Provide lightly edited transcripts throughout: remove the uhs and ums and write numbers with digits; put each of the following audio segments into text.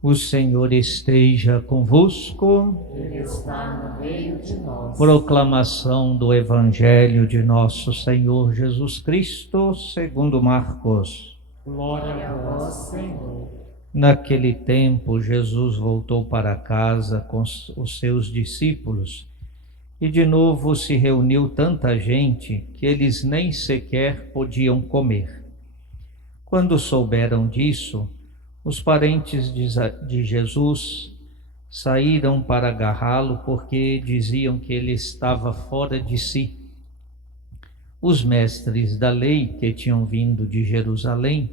O Senhor esteja convosco. Ele está no meio de nós. Proclamação do Evangelho de nosso Senhor Jesus Cristo, segundo Marcos. Glória a vós, Senhor. Naquele tempo, Jesus voltou para casa com os seus discípulos e de novo se reuniu tanta gente que eles nem sequer podiam comer. Quando souberam disso, os parentes de Jesus saíram para agarrá-lo porque diziam que ele estava fora de si. Os mestres da lei, que tinham vindo de Jerusalém,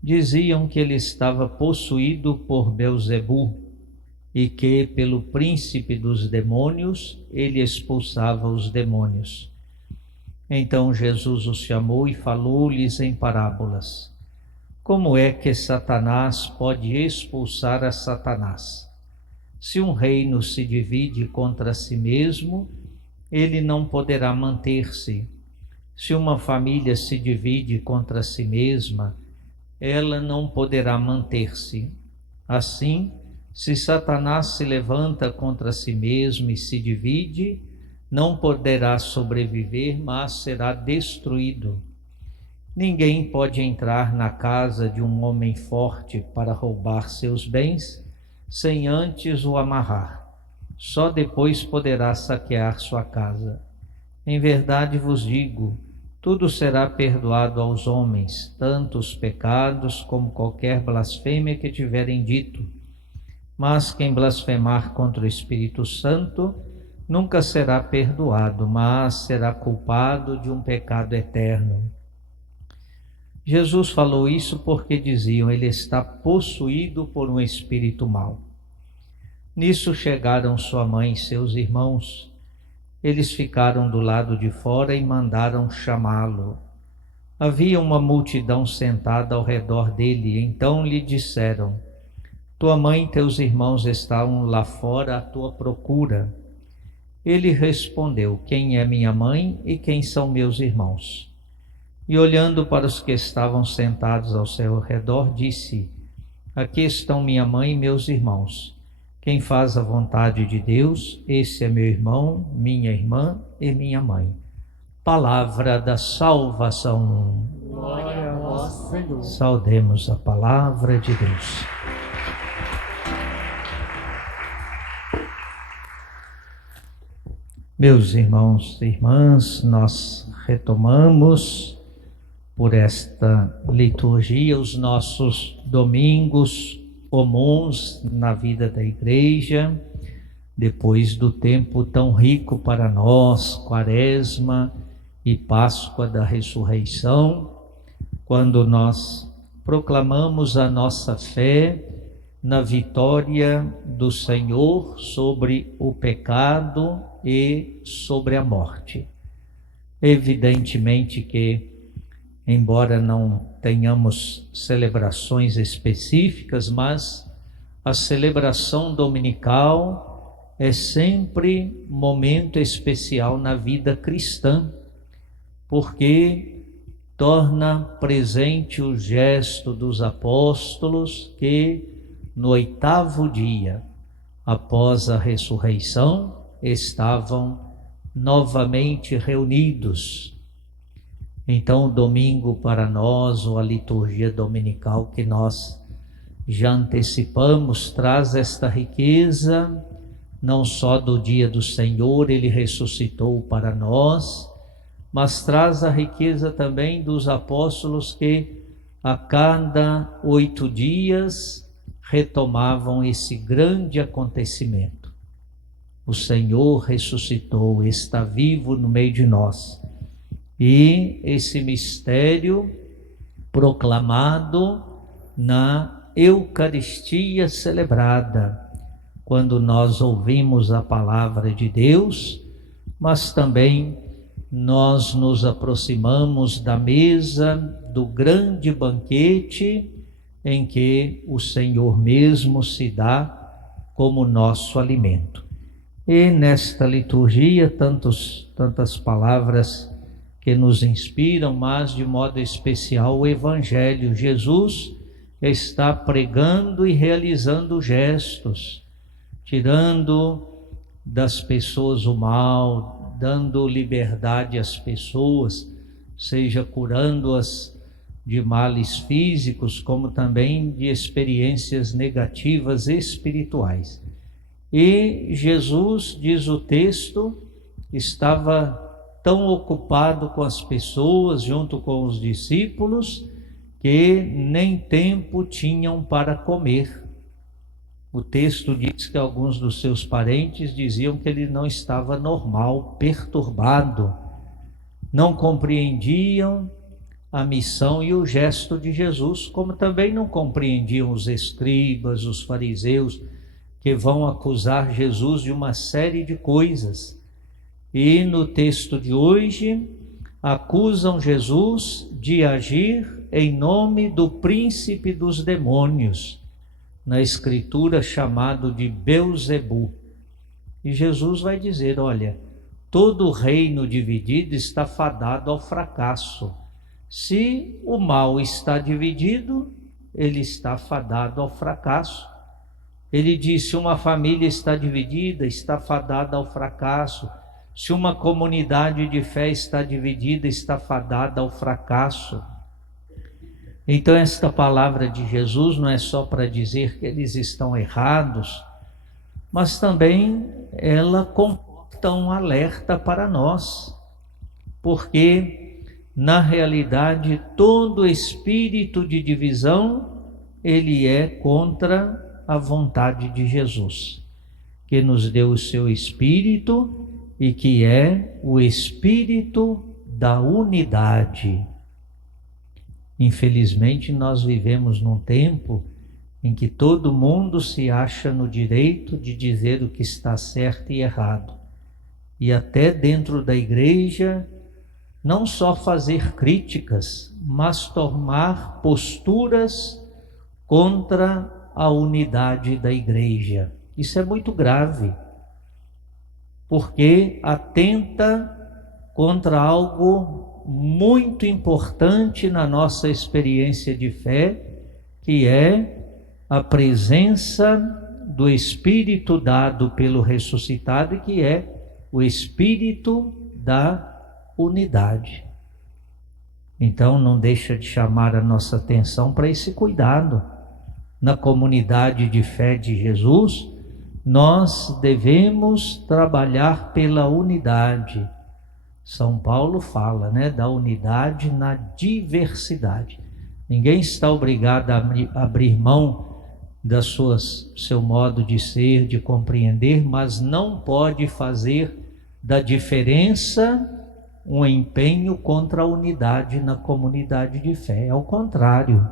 diziam que ele estava possuído por Belzebu e que, pelo príncipe dos demônios, ele expulsava os demônios. Então Jesus os chamou e falou-lhes em parábolas. Como é que Satanás pode expulsar a Satanás? Se um reino se divide contra si mesmo, ele não poderá manter-se. Se uma família se divide contra si mesma, ela não poderá manter-se. Assim, se Satanás se levanta contra si mesmo e se divide, não poderá sobreviver, mas será destruído. Ninguém pode entrar na casa de um homem forte para roubar seus bens, sem antes o amarrar. Só depois poderá saquear sua casa. Em verdade vos digo, tudo será perdoado aos homens, tanto os pecados como qualquer blasfêmia que tiverem dito. Mas quem blasfemar contra o Espírito Santo nunca será perdoado, mas será culpado de um pecado eterno. Jesus falou isso porque diziam, ele está possuído por um espírito mau. Nisso chegaram sua mãe e seus irmãos. Eles ficaram do lado de fora e mandaram chamá-lo. Havia uma multidão sentada ao redor dele, então lhe disseram, tua mãe e teus irmãos estavam lá fora à tua procura. Ele respondeu, quem é minha mãe e quem são meus irmãos? E olhando para os que estavam sentados ao seu redor, disse, aqui estão minha mãe e meus irmãos. Quem faz a vontade de Deus, esse é meu irmão, minha irmã e minha mãe. Palavra da salvação. Glória a vós, Senhor. Saudemos a palavra de Deus. Meus irmãos e irmãs, nós retomamos por esta liturgia os nossos domingos comuns na vida da igreja, depois do tempo tão rico para nós, Quaresma e Páscoa da Ressurreição, quando nós proclamamos a nossa fé na vitória do Senhor sobre o pecado e sobre a morte. Evidentemente que, embora não tenhamos celebrações específicas, mas a celebração dominical é sempre momento especial na vida cristã, porque torna presente o gesto dos apóstolos que, no 8º dia, após a ressurreição, estavam novamente reunidos. Então, o domingo para nós, ou a liturgia dominical que nós já antecipamos, traz esta riqueza, não só do dia do Senhor, ele ressuscitou para nós, mas traz a riqueza também dos apóstolos que a cada 8 dias retomavam esse grande acontecimento. O Senhor ressuscitou, está vivo no meio de nós. E esse mistério proclamado na Eucaristia celebrada, quando nós ouvimos a palavra de Deus, mas também nós nos aproximamos da mesa do grande banquete em que o Senhor mesmo se dá como nosso alimento. E nesta liturgia, tantas palavras que nos inspiram, mas de modo especial o Evangelho. Jesus está pregando e realizando gestos, tirando das pessoas o mal, dando liberdade às pessoas, seja curando-as de males físicos, como também de experiências negativas espirituais. E Jesus, diz o texto, estava tão ocupado com as pessoas, junto com os discípulos, que nem tempo tinham para comer. O texto diz que alguns dos seus parentes diziam que ele não estava normal, perturbado, não compreendiam a missão e o gesto de Jesus, como também não compreendiam os escribas, os fariseus, que vão acusar Jesus de uma série de coisas. E no texto de hoje, acusam Jesus de agir em nome do príncipe dos demônios, na escritura chamado de Belzebu. E Jesus vai dizer, olha, todo reino dividido está fadado ao fracasso. Se o mal está dividido, ele está fadado ao fracasso. Ele disse, uma família está dividida, está fadada ao fracasso. Se uma comunidade de fé está dividida, está fadada ao fracasso. Então esta palavra de Jesus não é só para dizer que eles estão errados, mas também ela comporta um alerta para nós, porque na realidade todo espírito de divisão, ele é contra a vontade de Jesus, que nos deu o seu Espírito e que é o Espírito da unidade. Infelizmente, nós vivemos num tempo em que todo mundo se acha no direito de dizer o que está certo e errado. E até dentro da igreja, não só fazer críticas, mas tomar posturas contra a unidade da igreja. Isso é muito grave, porque atenta contra algo muito importante na nossa experiência de fé, que é a presença do Espírito dado pelo ressuscitado, que é o Espírito da unidade. Então não deixa de chamar a nossa atenção para esse cuidado. Na comunidade de fé de Jesus, nós devemos trabalhar pela unidade. São Paulo fala, da unidade na diversidade. Ninguém está obrigado a abrir mão da seu modo de ser, de compreender, mas não pode fazer da diferença um empenho contra a unidade na comunidade de fé. É o contrário.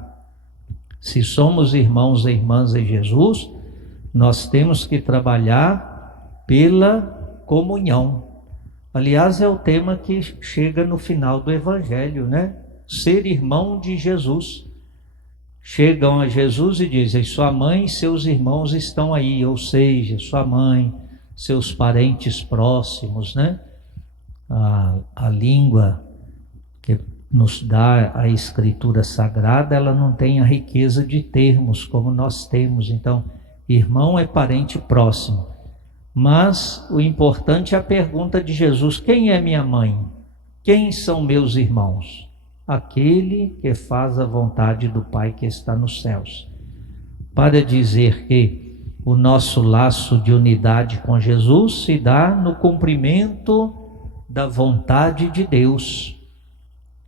Se somos irmãos e irmãs em Jesus, nós temos que trabalhar pela comunhão. Aliás, é o tema que chega no final do Evangelho, Ser irmão de Jesus. Chegam a Jesus e dizem, sua mãe e seus irmãos estão aí, ou seja, sua mãe, seus parentes próximos, A língua que nos dá a Escritura Sagrada, ela não tem a riqueza de termos como nós temos. Então, irmão é parente próximo. Mas o importante é a pergunta de Jesus, quem é minha mãe? Quem são meus irmãos? Aquele que faz a vontade do Pai que está nos céus. Para dizer que o nosso laço de unidade com Jesus se dá no cumprimento da vontade de Deus.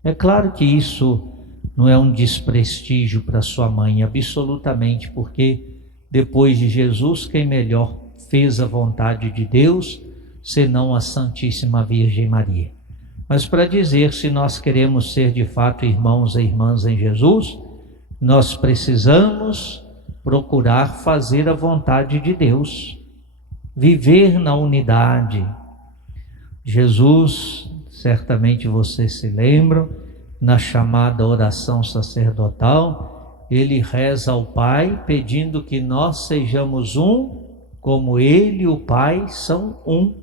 É claro que isso não é um desprestígio para sua mãe, absolutamente, porque depois de Jesus, quem melhor fez a vontade de Deus, senão a Santíssima Virgem Maria. Mas para dizer, se nós queremos ser de fato irmãos e irmãs em Jesus, nós precisamos procurar fazer a vontade de Deus, viver na unidade. Jesus, certamente vocês se lembram, na chamada oração sacerdotal, ele reza ao Pai pedindo que nós sejamos um, como ele e o Pai são um,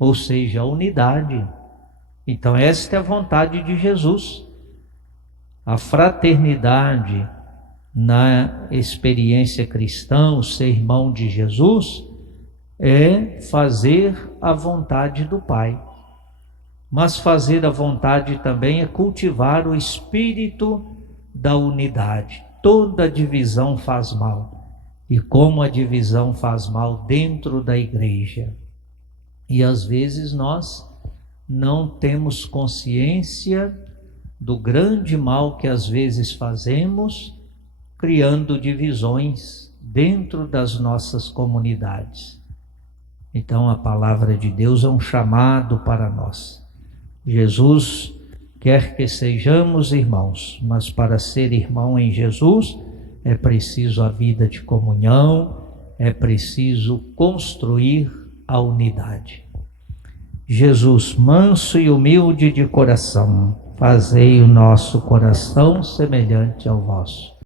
ou seja, a unidade. Então esta é a vontade de Jesus. A fraternidade na experiência cristã, o ser irmão de Jesus, é fazer a vontade do Pai. Mas fazer a vontade também é cultivar o espírito da unidade. Toda divisão faz mal. E como a divisão faz mal dentro da igreja. E às vezes nós não temos consciência do grande mal que às vezes fazemos, criando divisões dentro das nossas comunidades. Então a palavra de Deus é um chamado para nós. Jesus quer que sejamos irmãos, mas para ser irmão em Jesus é preciso a vida de comunhão, é preciso construir a unidade. Jesus, manso e humilde de coração, fazei o nosso coração semelhante ao vosso.